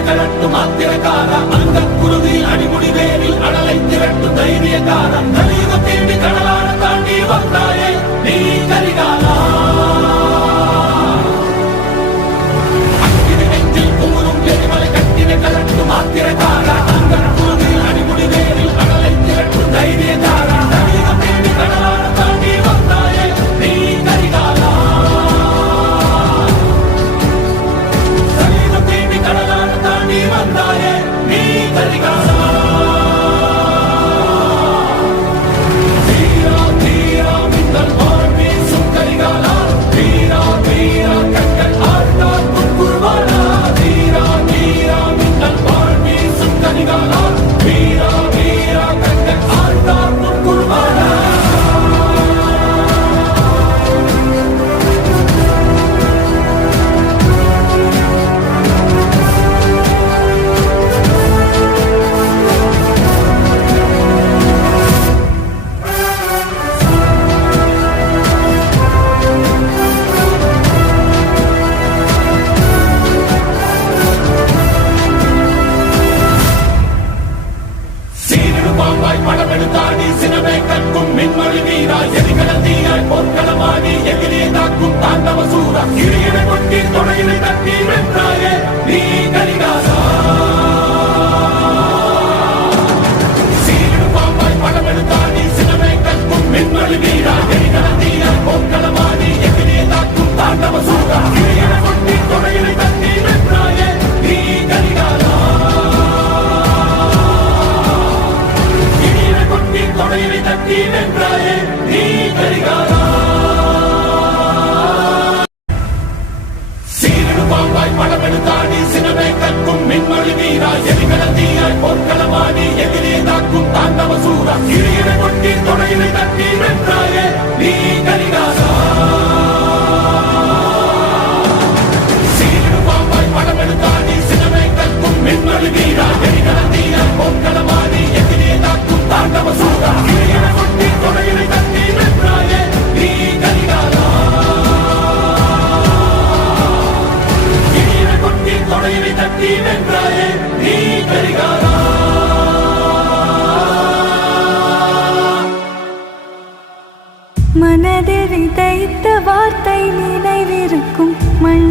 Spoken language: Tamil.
கரட்டும் ஆத்திரக்கார அந்த குருதி அடிமுடி வேரில் அடலை திரட்டும் தைரியக்கார கலியுகம் தேடி கடலான தாண்டி வந்தாயே நீ கரிகாலா அக்கினி நெஞ்சில் குமுறும் எரிமலை கட்டின கரட்டும் ஆத்திரக்கார அந்த குருதி அடிமுடி வேரில் அடலை திரட்டும் தைரியக்கார கலியுகம் தேடி கடலான தாண்டி வந்தாயே நீ கரிகாலா கலியுகம் தேடி கடலான தாண்டி வந்தாயே நீ கரிகாலா படமெடுத்தாடி சினமே கற்கும் மின்மொழி வீரா எரிகடல் தீயாய் பொற்களமாடி எதிரே தாக்கும் தாண்டவ சூரா இடையினை கொட்டி துணையினை தட்டி வென்றாயே நீ கரிகாலா சீரிடு பாம்பாய் படமெடுத்தாடி சினமே கற்கும் மின்மொழி வீரா எரிகடல் தீயாய் பொற்களமாடி எதிரே தாக்கும் தாண்டவ சூரா இடையினை கொட்டி துணையினை தட்டி வென்றாயே நீ கரிகாலா தொடையினை தட்டி வென்றாயே நீ கரிகாலா சீரிடு பாம்பாய் படமெடுத்தாடி சினமே கற்கும் மின்மொழி வீரா எரிகடல் தீயாய் பொற்களமாடி எதிரே தாக்கும் தாண்டவ சூரா இடையினை கொட்டி தொடையினை தட்டி வென்றாயே நீ கரிகாலா சீரிடு பாம்பாய் படமெடுத்தாடி சினமே கற்கும் மின்மொழி வீரா எரிகடல் தீயாய் பொற்களமாடி எதிரே தாக்கும் தாண்டவ சூரா இடையினை கொட்டி தொடையினை தட்டி வென்றாயே நீ கரிகாலா இடையினை கொட்டி தொடையினை தட்டி வென்றாயே நீ கரிகாலா மனதில் விதைத்த வார்த்தை நினைவிருக்கும் மண்